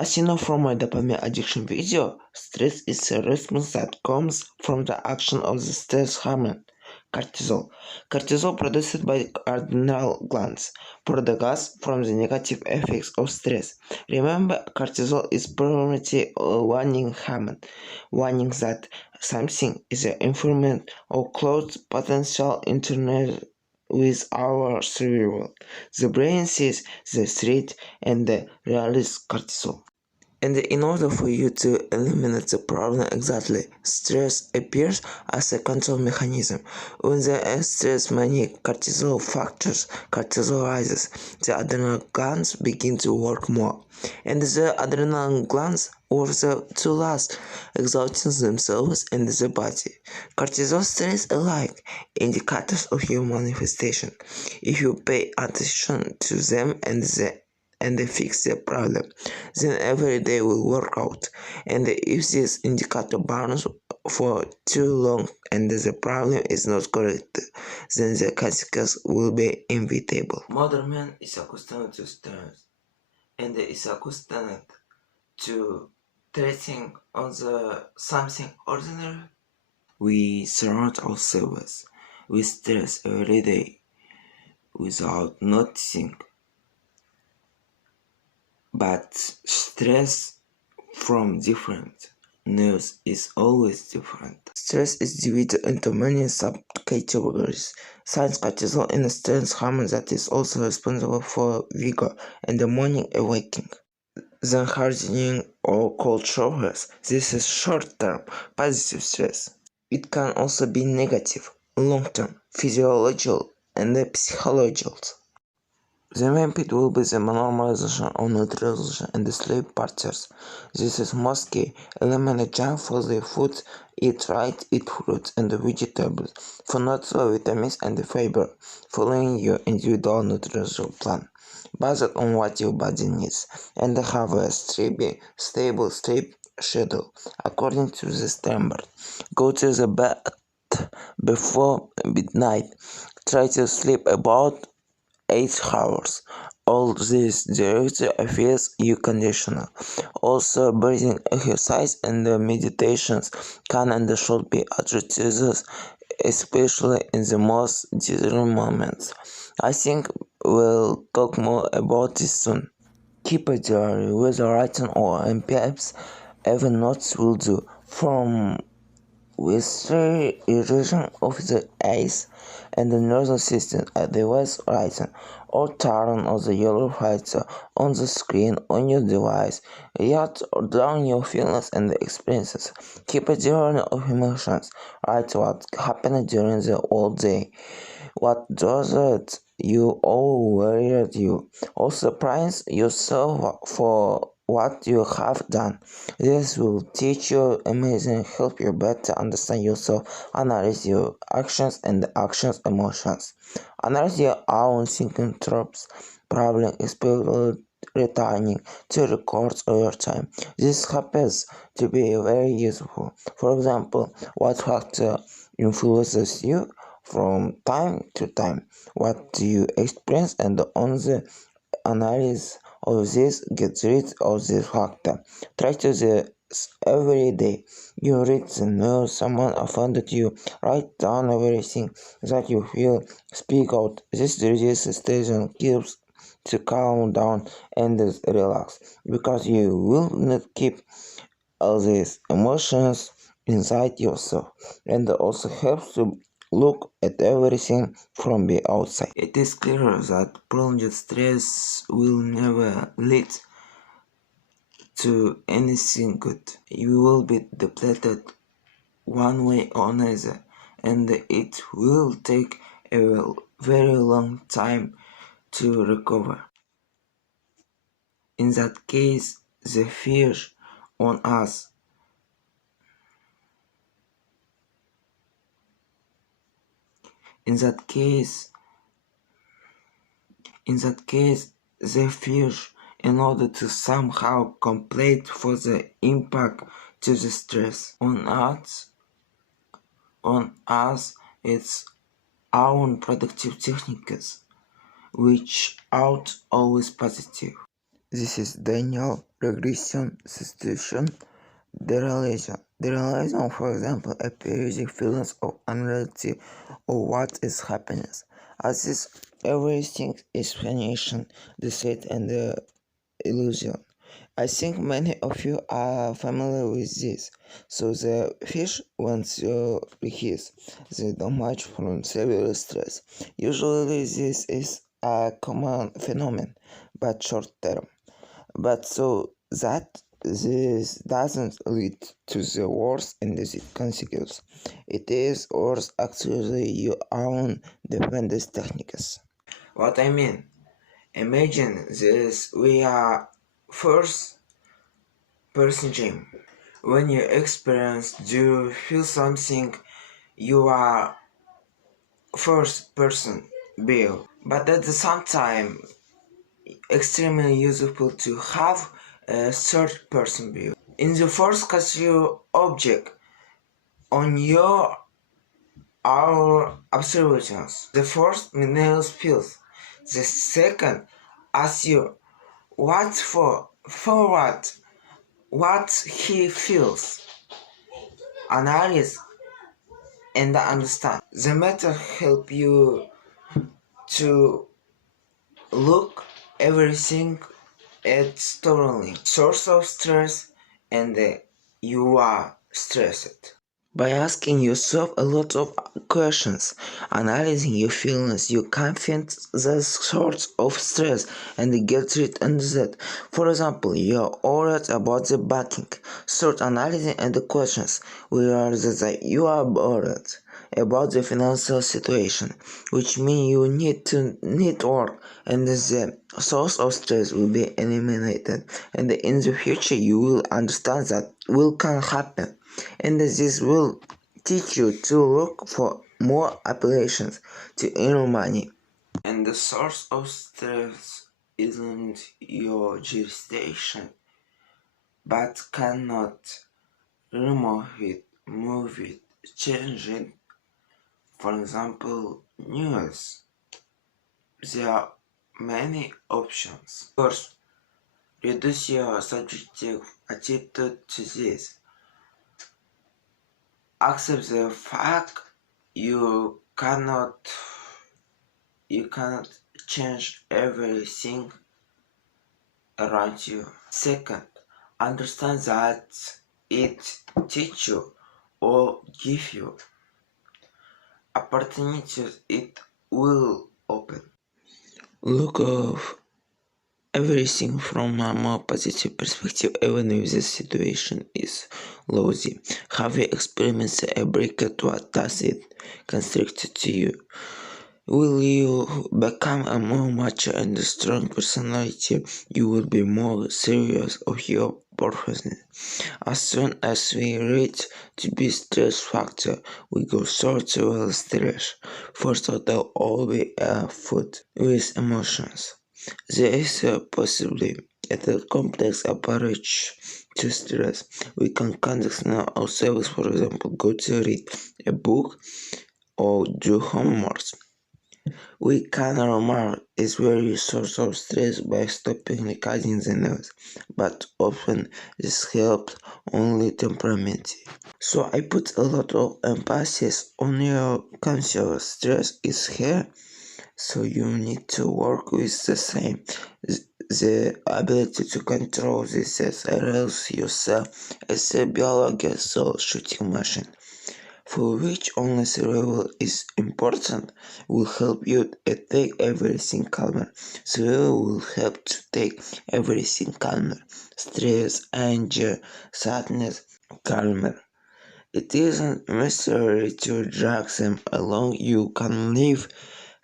As you know from my dopamine addiction video, stress is a response that comes from the action of the stress hormone, cortisol. Cortisol produced by adrenal glands produces from the negative effects of stress. Remember, cortisol is primarily a warning hormone, warning that something is an informant or close potential internet with our survival. The brain sees the threat and releases cortisol. And in order for you to eliminate the problem exactly, stress appears as a control mechanism. When there is stress, many cortisol factors, cortisol rises, the adrenal glands begin to work more. And the adrenal glands work to last, exhausting themselves and the body. Cortisol stress alike indicators of your manifestation. If you pay attention to them and they fix the problem, then every day will work out. And if this indicator burns for too long and the problem is not correct, then the consequence will be inevitable. Modern man is accustomed to stress and is accustomed to treating on the something ordinary. We surround ourselves with stress every day without noticing. But stress from different nerves is always different. Stress is divided into many subcategories. Signs cortisol in a stress hormone that is also responsible for vigor and the morning awakening. Then hardening or cold showers. This is short-term positive stress. It can also be negative, long-term, physiological and psychological. The main bit will be the normalization or neutralization and the sleep patterns. This is most key. Eliminate junk food, eat right, eat fruits and vegetables, for natural vitamins and fiber, following your individual nutrition plan, based on what your body needs, and have a stable sleep schedule according to the standard. Go to the bed before midnight. Try to sleep about 8 hours. All this directly affects your condition. Also, breathing exercise and meditations can and should be adjusted, especially in the most difficult moments. I think we'll talk more about this soon. Keep a diary, whether writing or in perhaps even notes will do. From with irritation of the eyes and the nervous system at the west writing or turn on the yellow filter on the screen on your device. Write down your feelings and experiences. Keep a journal of emotions. Write what happened during the whole day. What does it you or worried you? Also praise yourself for what you have done. This will teach you amazing, help you better understand yourself, analyze your actions and actions emotions. Analyze your own thinking tropes, problem, especially returning to records over time. This happens to be very useful. For example, what factor influences you from time to time? What do you experience? And on the analysis of this, get rid of this factor. Try to this every day. You read the news, someone offended you, write down everything that you feel, speak out. This reduces tension, keeps to calm down and relax, because you will not keep all these emotions inside yourself, and also helps to look at everything from the outside. It is clear that prolonged stress will never lead to anything good. You will be depleted one way or another, and it will take a very long time to recover. In that case, the fear on us in that case the fear in order to somehow compensate for the impact to the stress on us its own productive techniques, which aren't always positive. This is Daniel regression situation derealization. Derealization, for example, a periodic feeling of unreality or what is happiness. As is everything explanation, the state and the illusion. I think many of you are familiar with this. So the fish once you release the damage from severe stress. Usually this is a common phenomenon, but short term. But so that this doesn't lead to the worst in the consequence. It is worse actually your own defense techniques. What I mean, imagine this, we are first person gym. When you experience, do you feel something, you are first person view. But at the same time, extremely useful to have a third person view. In the first case, your object on your our observations. The first Menelaus feels. The second asks you what for what he feels. Analyze and understand. The method help you to look everything at thoroughly. Source of stress and you are stressed. By asking yourself a lot of questions, analyzing your feelings, you can find the source of stress and get rid of that. For example, you are worried about the banking. Start analyzing and the questions. Where that you are worried about the financial situation, which means you need work and the source of stress will be eliminated, and in the future you will understand that will can happen, and this will teach you to look for more applications to earn money. And the source of stress isn't your jurisdiction, but cannot move it, change it. For example, news. There are many options. First, reduce your subjective attitude to this. Accept the fact you cannot change everything around you. Second, understand that it teach you or give you opportunities it will open. Look of everything from a more positive perspective, even if the situation is lousy. Have you experienced a breakup? What does it constrict to you? Will you become a more mature and strong personality? You will be more serious of your purposes. As soon as we reach to be stress factor, we go sort of stress. First of all be a food with emotions. There is possibly a complex approach to stress. We can conduct ourselves, for example, go to read a book or do homework. We can remark is very source of stress by stopping recording the noise, but often this helps only temporarily. So I put a lot of emphasis on your conscious stress is here, so you need to work with the same. The ability to control this arouse yourself as a biological shooting machine, for which only survival is important, will help you take everything calmer. Survival will help to take everything calmer. Stress, anger, sadness, calmer. It isn't necessary to drag them along. You can live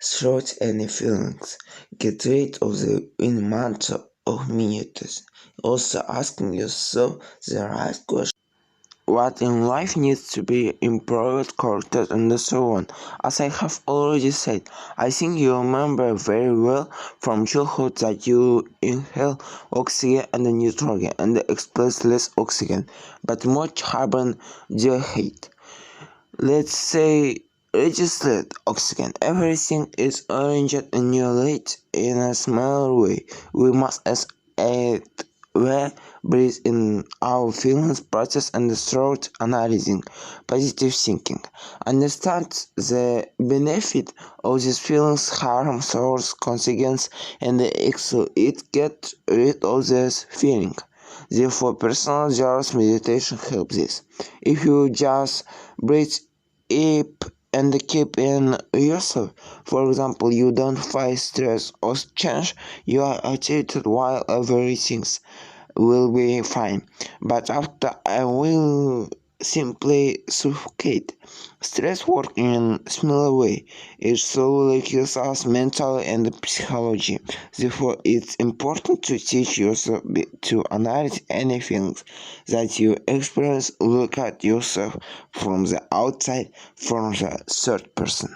through any feelings. Get rid of the in matter of minutes. Also asking yourself the right question. What in life needs to be improved, corrected, and so on. As I have already said, I think you remember very well from childhood that you inhale oxygen and nitrogen and expel less oxygen, but much carbon dioxide. Let's say registered oxygen. Everything is arranged in your light in a smaller way. We must at we breathe in our feelings, process, and start analyzing positive thinking. Understand the benefit of these feelings, harm, source, consequence, and it get rid of this feeling. Therefore, personal JAWS meditation helps this. If you just breathe deep and keep in yourself, for example, you don't face stress or change your attitude while everything will be fine, but after I will simply suffocate. Stress works in a similar way. It slowly kills us mentally and psychology. Therefore, it's important to teach yourself to analyze any feelings that you experience. Look at yourself from the outside, from the third person.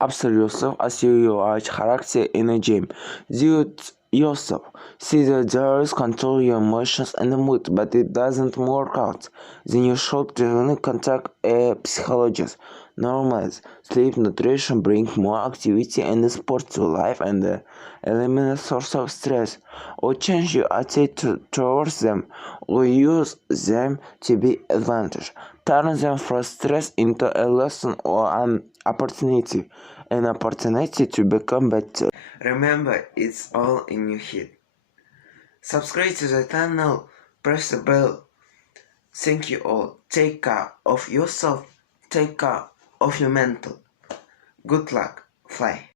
Observe yourself as you are character in a game. Doubt yourself. See that there is control your emotions and the mood, but it doesn't work out. Then you should really contact a psychologist. Normalize sleep, nutrition, bring more activity and sport to life and eliminate source of stress. Or change your attitude towards them, or use them to be advantage. Turn them from stress into a lesson or an opportunity to become better. Remember, it's all in your head. Subscribe to the channel, press the bell. Thank you all. Take care of yourself. Take care of your mental. Good luck. Fly.